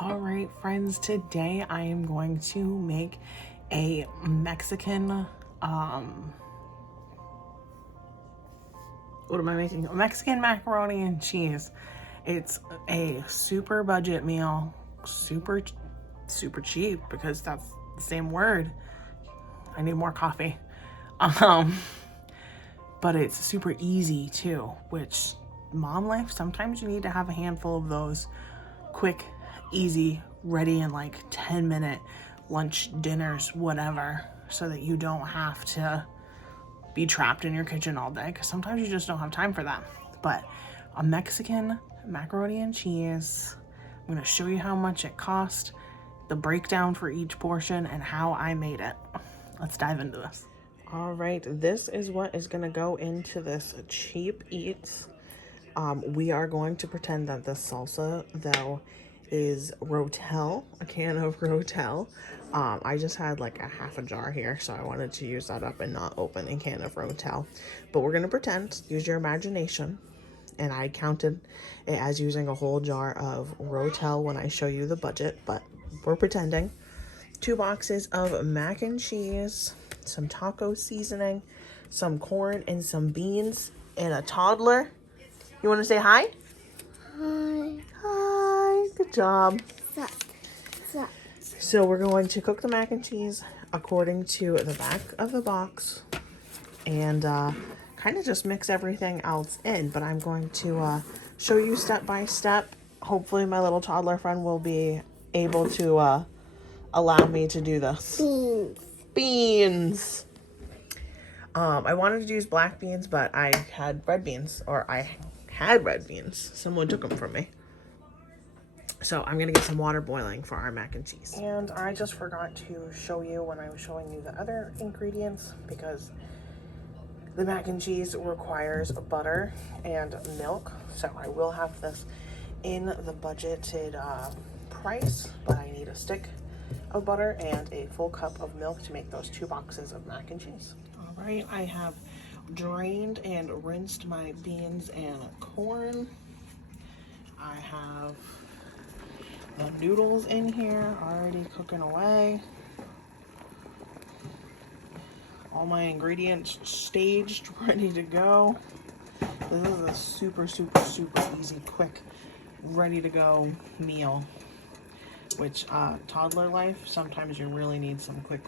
All right, friends, today I am going to make a Mexican, what am I making? A Mexican macaroni and cheese. It's a super budget meal, super cheap because that's the same word. I need more coffee. Um, but it's super easy too, which mom life, sometimes you need to have a handful of those quick, easy, ready in like 10-minute lunch, dinners, whatever, so that you don't have to be trapped in your kitchen all day, because sometimes you just don't have time for that. But a Mexican macaroni and cheese, I'm going to show you how much it cost, the breakdown for each portion, and how I made it. Let's dive into this. All right, this is what is going to go into this cheap eats. We are going to pretend that the salsa, though, is Rotel, a can of Rotel. I just had like a half a jar here, so I wanted to use that up and not open a can of Rotel. But we're going to pretend, use your imagination. And I counted it as using a whole jar of Rotel when I show you the budget, but we're pretending. 2 boxes of mac and cheese, some taco seasoning, some corn and some beans, and a toddler. You want to say hi? Hi. Hi. Good job. Sup. Sup. So we're going to cook the mac and cheese according to the back of the box and kind of just mix everything else in. But I'm going to show you step by step. Hopefully my little toddler friend will be able to allow me to do this. Beans. I wanted to use black beans, but I had red beans, Someone took them from me. So I'm gonna get some water boiling for our mac and cheese. And I just forgot to show you when I was showing you the other ingredients, because the mac and cheese requires butter and milk. So I will have this in the budgeted price, but I need a stick of butter and a full cup of milk to make those 2 boxes of mac and cheese. All right, I have drained and rinsed my beans and corn. I have the noodles in here already cooking away. All my ingredients staged, ready to go. This is a super easy, quick, ready to go meal. Which toddler life, sometimes you really need some quick,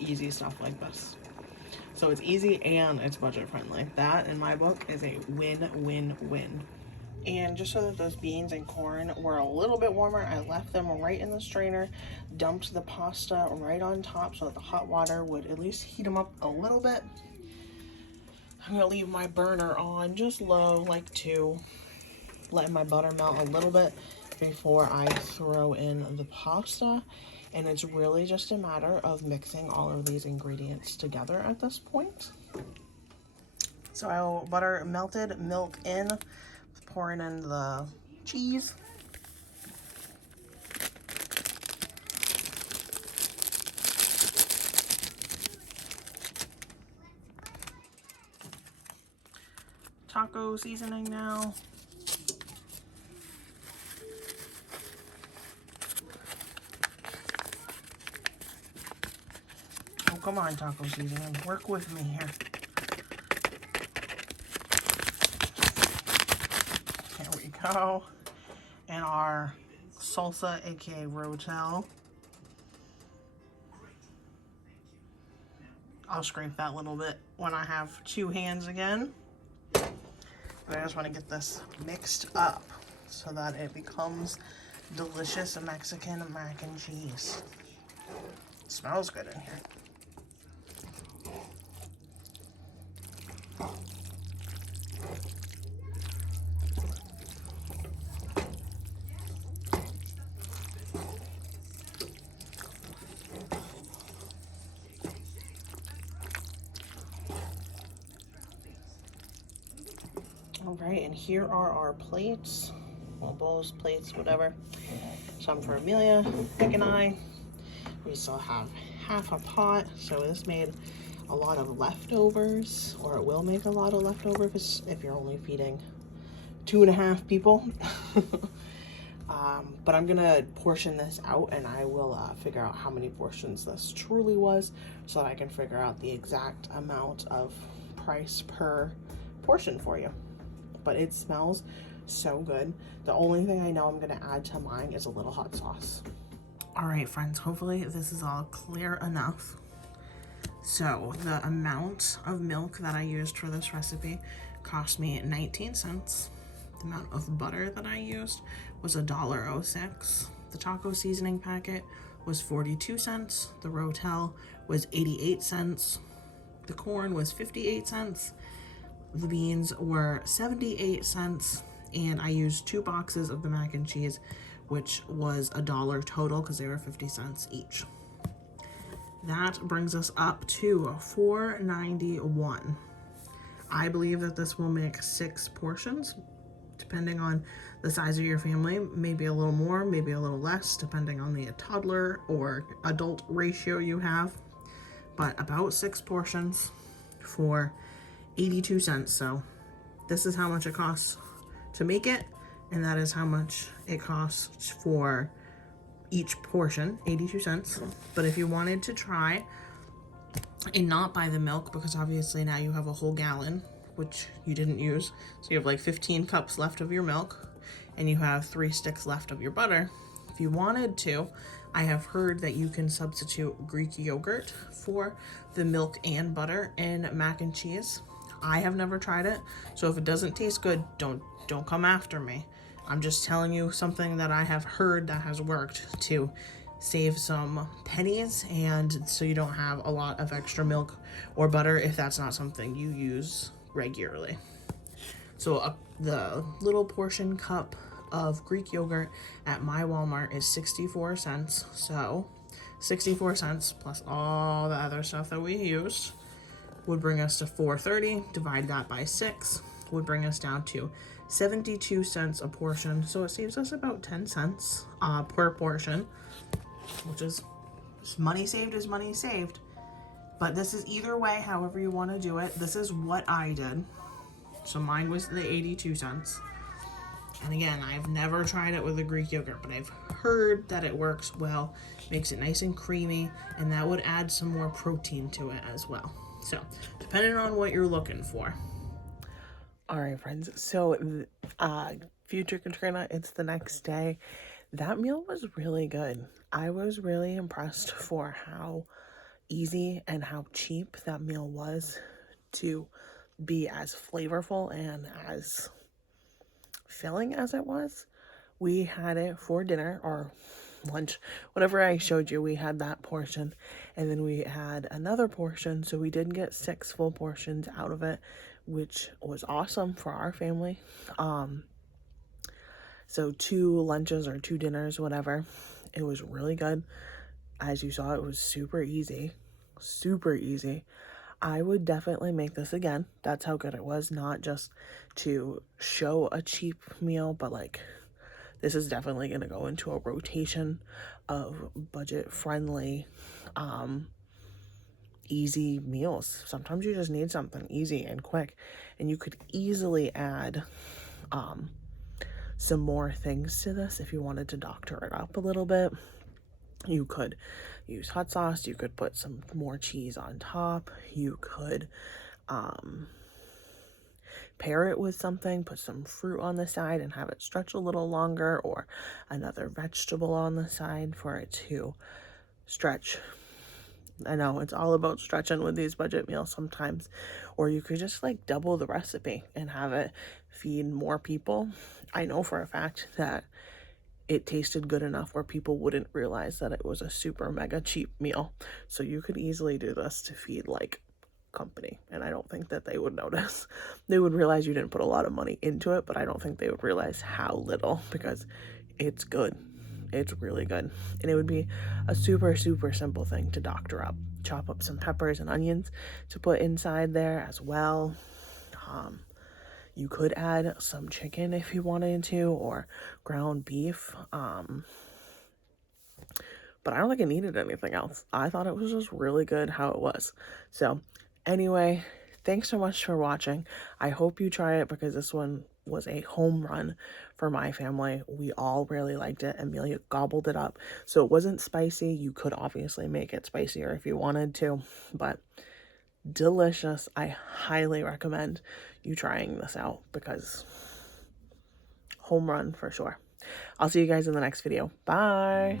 easy stuff like this. So it's easy and it's budget friendly. That, in my book, is a win-win-win. And just so that those beans and corn were a little bit warmer, I left them right in the strainer, dumped the pasta right on top so that the hot water would at least heat them up a little bit. I'm gonna leave my burner on just low, like 2, letting my butter melt a little bit before I throw in the pasta. And it's really just a matter of mixing all of these ingredients together at this point. So butter melted, milk in, pouring in the cheese. Taco seasoning now. Oh, come on, taco seasoning. Work with me here. There we go. And our salsa, aka Rotel. I'll scrape that little bit when I have 2 hands again. But I just want to get this mixed up so that it becomes delicious Mexican mac and cheese. It smells good in here. All right, and here are our plates, well, bowls, plates, whatever. Some for Amelia, Nick, and I. We still have half a pot, so this made a lot of leftovers, or it will make a lot of leftovers if you're only feeding 2.5 people. But I'm gonna portion this out, and I will figure out how many portions this truly was, so that I can figure out the exact amount of price per portion for you. But it smells so good. The only thing I know I'm gonna add to mine is a little hot sauce. All right, friends, hopefully this is all clear enough. So the amount of milk that I used for this recipe cost me 19 cents. The amount of butter that I used was $1.06. The taco seasoning packet was 42 cents. The Rotel was 88 cents. The corn was 58 cents. The beans were 78 cents. And I used 2 boxes of the mac and cheese, which was $1 total because they were 50 cents each. That brings us up to $4.91. I believe that this will make 6 portions, depending on the size of your family. Maybe a little more, maybe a little less, depending on the toddler or adult ratio you have. But about 6 portions for 82 cents. So this is how much it costs to make it, and that is how much it costs for each portion, 82 cents. But if you wanted to try and not buy the milk, because obviously now you have a whole gallon, which you didn't use, so you have like 15 cups left of your milk, and you have 3 sticks left of your butter. If you wanted to, I have heard that you can substitute Greek yogurt for the milk and butter in mac and cheese. I have never tried it, so if it doesn't taste good, don't come after me. I'm just telling you something that I have heard that has worked to save some pennies, and so you don't have a lot of extra milk or butter if that's not something you use regularly. So the little portion cup of Greek yogurt at my Walmart is 64 cents. So 64 cents plus all the other stuff that we used would bring us to $4.30. Divide that by 6 would bring us down to 72 cents a portion. So it saves us about 10 cents per portion, which is money saved is money saved. But this is either way, however you want to do it. This is what I did. So mine was the 82 cents. And again, I've never tried it with a Greek yogurt, but I've heard that it works well, makes it nice and creamy, and that would add some more protein to it as well. So depending on what you're looking for. All right, friends. So future Katrina, it's the next day. That meal was really good. I was really impressed for how easy and how cheap that meal was to be as flavorful and as filling as it was. We had it for dinner or lunch, whatever I showed you. We had that portion, and then we had another portion, so we did get 6 full portions out of it, which was awesome for our family. So 2 lunches or 2 dinners, whatever. It was really good. As you saw, it was super easy. I would definitely make this again. That's how good it was. Not just to show a cheap meal, but like, this is definitely going to go into a rotation of budget-friendly, easy meals. Sometimes you just need something easy and quick, and you could easily add some more things to this if you wanted to doctor it up a little bit. You could use hot sauce, you could put some more cheese on top, you could pair it with something, put some fruit on the side and have it stretch a little longer, or another vegetable on the side for it to stretch. I know it's all about stretching with these budget meals sometimes. Or you could just like double the recipe and have it feed more people. I know for a fact that it tasted good enough where people wouldn't realize that it was a super mega cheap meal. So you could easily do this to feed like company, and I don't think that they would notice. They would realize you didn't put a lot of money into it, but I don't think they would realize how little, because it's good. It's really good. And it would be a super simple thing to doctor up. Chop up some peppers and onions to put inside there as well. You could add some chicken if you wanted to, or ground beef. But I don't think it needed anything else. I thought it was just really good how it was. So anyway, thanks so much for watching. I hope you try it, because this one was a home run for my family. We all really liked it. Amelia gobbled it up. So it wasn't spicy. You could obviously make it spicier if you wanted to, but delicious. I highly recommend you trying this out because home run for sure. I'll see you guys in the next video. Bye.